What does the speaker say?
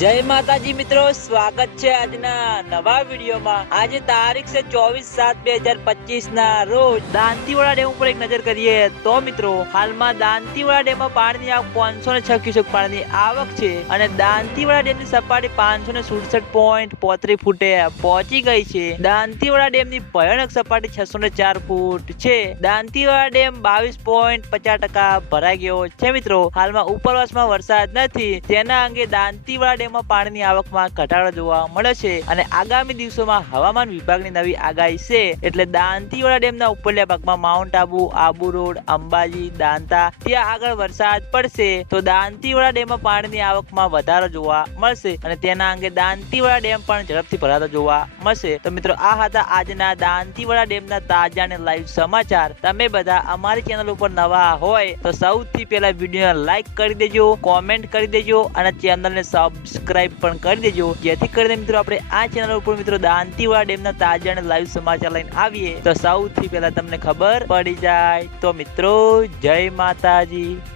જય માતાજી મિત્રો, સ્વાગત છે આજના નવા વિડીયોમાં. આજે તારીખ છે ચોવીસ સાત બે હજાર પચીસ ના રોજ દાંતીવાડા ડેમ ઉપર એક નજર કરીએ તો મિત્રો, હાલમાં દાંતીવાડા ડેમમાં પાણીની આવક પાંચસો ને છ ક્યુસેક પાણીની આવક છે અને દાંતીવાડા ડેમની સપાટી પાંચસો ને સુડસઠ પોઈન્ટ પોત્રીસ ફૂટે પહોંચી ગઈ છે. દાંતીવાડા ડેમની ભયાનક સપાટી છસો ને ચાર ફૂટ છે. દાંતીવાડા ડેમ બાવીસ પોઈન્ટ પચાસ ટકા ભરાઈ ગયો છે મિત્રો. હાલમાં ઉપરવાસમાં વરસાદ નથી. તેના અંગે દાંતીવાડા ડેમમાં પાણીની આવકમાં ઘટાડો જોવા મળ્યો છે અને આગામી દિવસોમાં હવામાન વિભાગની નવી આગાહી છે એટલે દાંતીવાડા ડેમના ઉપરલા ભાગમાં માઉન્ટ આબુ આબુ રોડ, અંબાજી, દાંતા, ત્યાં આગળ વરસાદ પડશે. તો દાંતીવાડા ડેમમાં પાણીની આવકમાં વધારો જોવા મળશે અને તેના અંગે દાંતીવાડા ડેમ પણ ઝડપથી ભરાતો જોવા મળશે. તો મિત્રો, આ હતા આજના દાંતીવાડા ડેમના તાજા અને લાઈવ સમાચાર. તમે બધા અમારી ચેનલ ઉપર નવા હોય તો સૌથી પહેલા વિડીયોને લાઈક કરી દેજો કોમેન્ટ કરી દેજો અને ચેનલને સબસ્ક્રાઇબ પણ કરી દેજો. જેથી કરીને મિત્રો આપણે આ ચેનલ ઉપર મિત્રો દાંતીવાડા ડેમના તાજા અને લાઈવ સમાચાર લઈને આવીએ. તો સૌથી પહેલા તમને ખબર પડી જાય. તો મિત્રો, જય માતાજી.